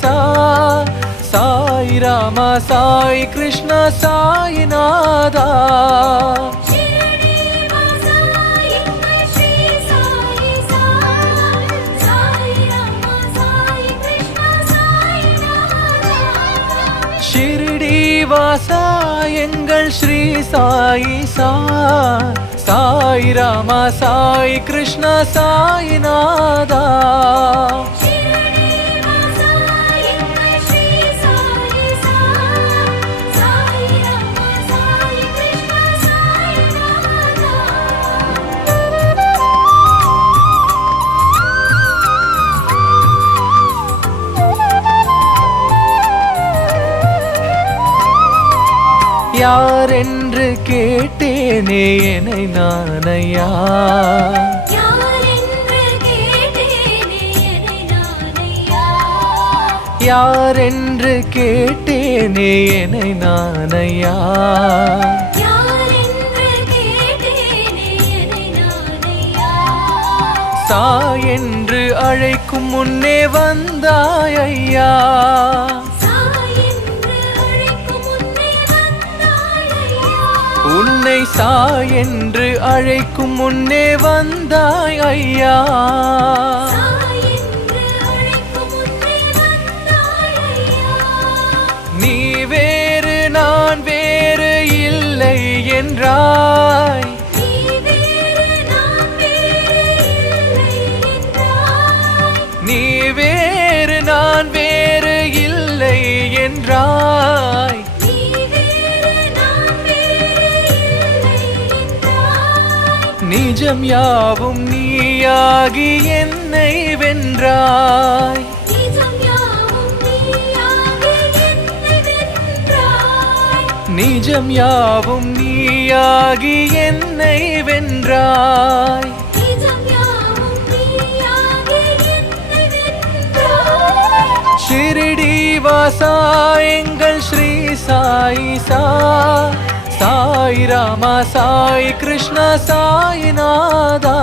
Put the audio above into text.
சா சாய் ராமா சாய் கிருஷ்ணா சாய்நாதா. ஷிரடி வாசா எங்கள் ஸ்ரீ சாயி சா சாய் ராமா சாய் கிருஷ்ணா சாய்நாதா. யார் என்று கேட்டேனே என்னை நானையா, யார் என்று கேட்டேனே என்னை நானையா. சாய் என்று அழைக்கும் முன்னே வந்தாய் ஐயா, உன்னை சாய் என்று அழைக்கும் முன்னே வந்தாய் ஐயா. நீ வேறு நான் வேறு இல்லை என்றாய், நீ வேறு நான் வேறு இல்லை என்றாய். நிஜம் யாவும் நீயாகி என்னை வென்றாய், நிஜம் யாவும் நீயாகி என்னை வென்றாய். ஷிரடி வாசா எங்கள் ஸ்ரீ சாயி சா சாய் ராமா சாய் கிருஷ்ணா சாய்நாதா.